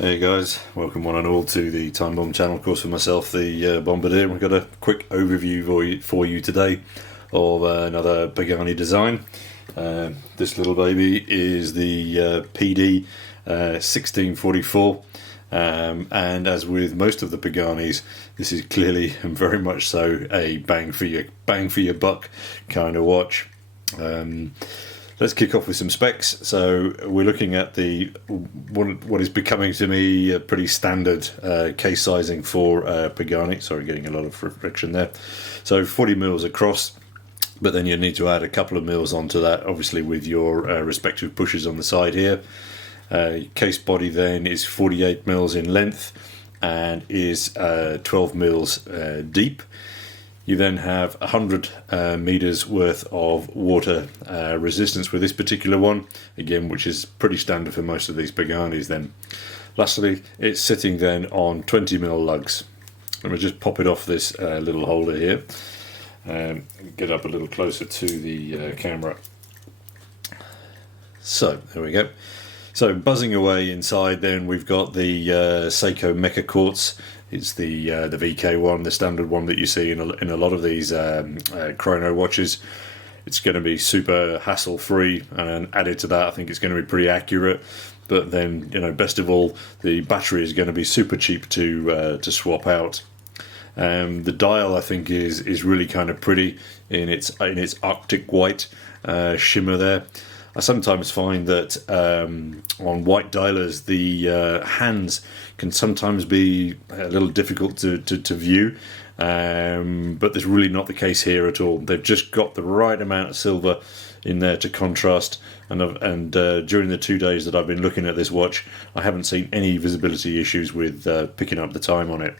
Hey guys, welcome one and all to the Time Bomb channel. Of course, for myself, the Bombardier. We've got a quick overview for you today of another Pagani design. This little baby is the PD-1644, and as with most of the Paganis, this is clearly and very much so a bang for your buck kind of watch. Let's kick off with some specs. So we're looking at the what is becoming to me a pretty standard case sizing for Pagani. Sorry, getting a lot of friction there. So 40 mils across, but then you need to add a couple of mils onto that, obviously with your respective pushes on the side here. Case body then is 48 mils in length and is 12 mils deep. You then have 100 meters worth of water resistance with this particular one, again, which is pretty standard for most of these Paganis then. Lastly, it's sitting then on 20 mil lugs. Let me just pop it off this little holder here and get up a little closer to the camera. So, there we go. So, buzzing away inside then, we've got the Seiko Mecha Quartz. It's the VK one, the standard one that you see in a lot of these chrono watches. It's going to be super hassle-free, and added to that, I think it's going to be pretty accurate. But then, you know, best of all, the battery is going to be super cheap to swap out. The dial, I think, is really kind of pretty in its Arctic white shimmer there. I sometimes find that on white dialers the hands can sometimes be a little difficult to view, but that's really not the case here at all. They've just got the right amount of silver in there to contrast, and during the 2 days that I've been looking at this watch, I haven't seen any visibility issues with picking up the time on it.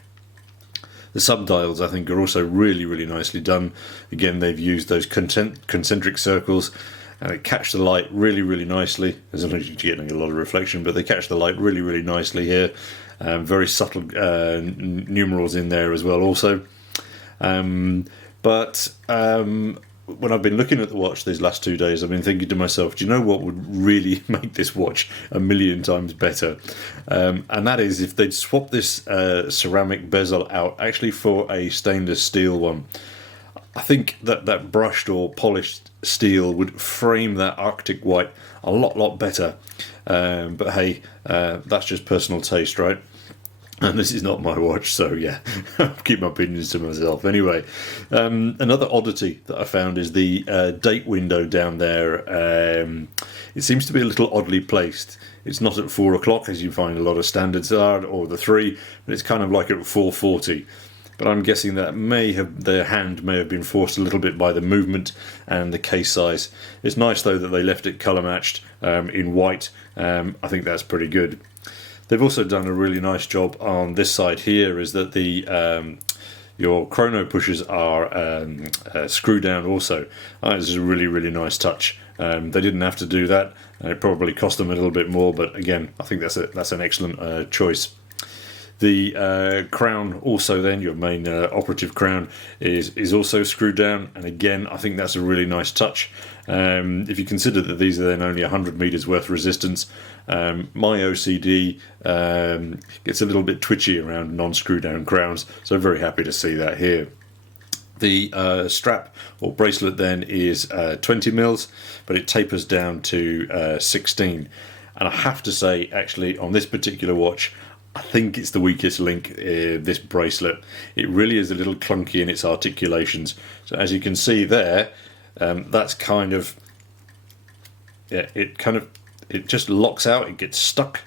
The subdials, I think, are also really nicely done. Again, they've used those concentric circles. And they catch the light really nicely. As long as you're getting a lot of reflection, but they catch the light really nicely here. Very subtle numerals in there as well also. But when I've been looking at the watch these last 2 days, I've been thinking to myself, do you know what would really make this watch a million times better? And that is if they'd swap this ceramic bezel out actually for a stainless steel one. I think that brushed or polished steel would frame that Arctic white a lot better. But hey, that's just personal taste, right? And this is not my watch, so yeah, I'll keep my opinions to myself. Anyway, another oddity that I found is the date window down there. It seems to be a little oddly placed. It's not at 4 o'clock, as you find a lot of standards are, or the 3, but it's kind of like at 4:40. But I'm guessing that their hand may have been forced a little bit by the movement and the case size. It's nice though that they left it colour matched in white. I think that's pretty good. They've also done a really nice job on this side here, is that your chrono pushes are screw down also. This is a really nice touch. They didn't have to do that. It probably cost them a little bit more, but again, I think that's an excellent choice. The crown also then, your main operative crown, is also screwed down, and again I think that's a really nice touch. If you consider that these are then only 100 meters worth resistance, my OCD gets a little bit twitchy around non-screw down crowns, so very happy to see that here. The strap or bracelet then is 20 mils, but it tapers down to 16, and I have to say actually on this particular watch I think it's the weakest link, this bracelet. It really is a little clunky in its articulations. So as you can see there, that's kind of, yeah, it just locks out, it gets stuck.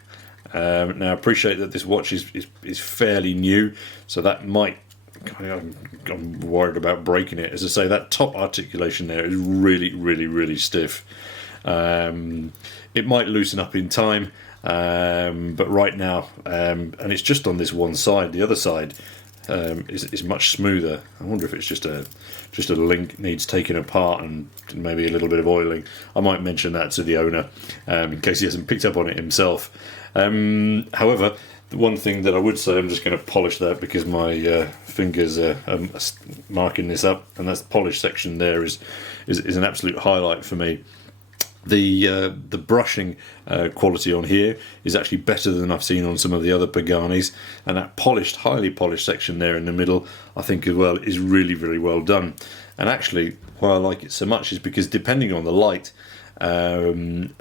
Now I appreciate that this watch is fairly new, so that might, I'm worried about breaking it. As I say, that top articulation there is really stiff. It might loosen up in time. But right now, and it's just on this one side. The other side is much smoother. I wonder if it's just a link needs taking apart and maybe a little bit of oiling. I might mention that to the owner in case he hasn't picked up on it himself. However, the one thing that I would say, I'm just going to polish that because my fingers are marking this up, and that's the polish section there is an absolute highlight for me. The brushing quality on here is actually better than I've seen on some of the other Paganis, and that polished, highly polished section there in the middle, I think as well, is really, really well done. And actually, why I like it so much is because depending on the light, depending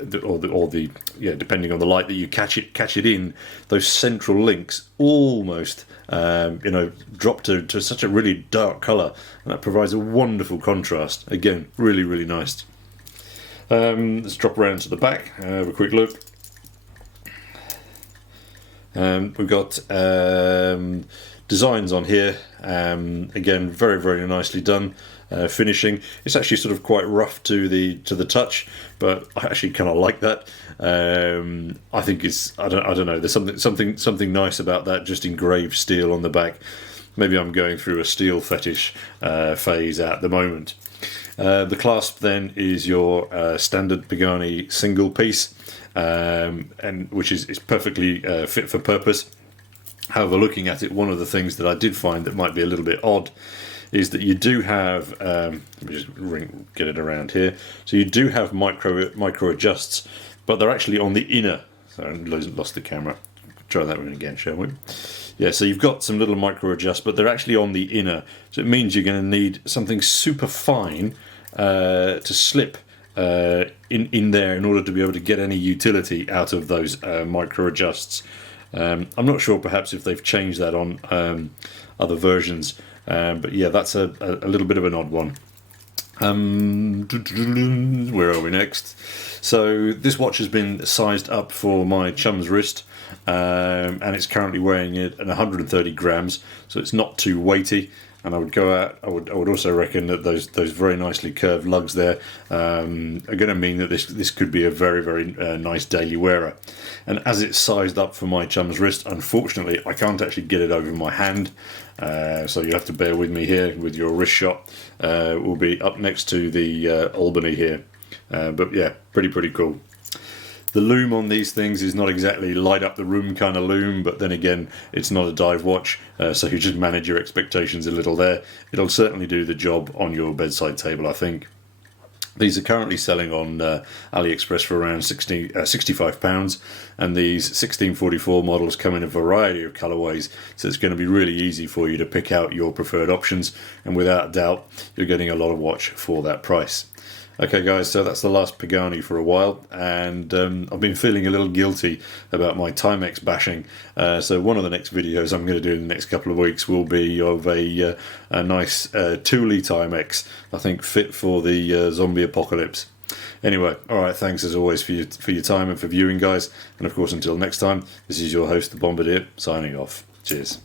on the light that you catch it in, those central links almost drop to such a really dark colour, and that provides a wonderful contrast. Again, really, really nice. Let's drop around to the back, have a quick look. We've got designs on here, again, very, very nicely done. Finishing, it's actually sort of quite rough to the touch, but I actually kind of like that. I think it's, I don't know, there's something nice about that, just engraved steel on the back. Maybe I'm going through a steel fetish phase at the moment. The clasp then is your standard Pagani single piece, and which is perfectly fit for purpose. However, looking at it, one of the things that I did find that might be a little bit odd is that you do have, let me just get it around here. So you do have micro adjusts, but they're actually on the inner. Sorry, I lost the camera. Try that one again, shall we? Yeah, so you've got some little micro adjusts, but they're actually on the inner. So it means you're going to need something super fine to slip in there in order to be able to get any utility out of those micro adjusts. I'm not sure perhaps if they've changed that on other versions, but yeah, that's a little bit of an odd one. Where are we next? So this watch has been sized up for my chum's wrist, and it's currently weighing it at 130 grams, so it's not too weighty. And I would go out. I would also reckon that those very nicely curved lugs there are going to mean that this could be a very, very nice daily wearer. And as it's sized up for my chum's wrist, unfortunately I can't actually get it over my hand, so you have to bear with me here with your wrist shot. We'll be up next to the Albany here, but yeah, pretty cool. The loom on these things is not exactly light up the room kind of loom, but then again, it's not a dive watch, so you just manage your expectations a little there. It'll certainly do the job on your bedside table, I think. These are currently selling on AliExpress for around £65, and these 1644 models come in a variety of colourways, so it's going to be really easy for you to pick out your preferred options, and without doubt, you're getting a lot of watch for that price. Okay guys, so that's the last Pagani for a while, and I've been feeling a little guilty about my Timex bashing, so one of the next videos I'm going to do in the next couple of weeks will be of a nice Thule Timex, I think fit for the zombie apocalypse. Anyway, alright, thanks as always for your time and for viewing guys, and of course until next time, this is your host the Bombardier signing off. Cheers.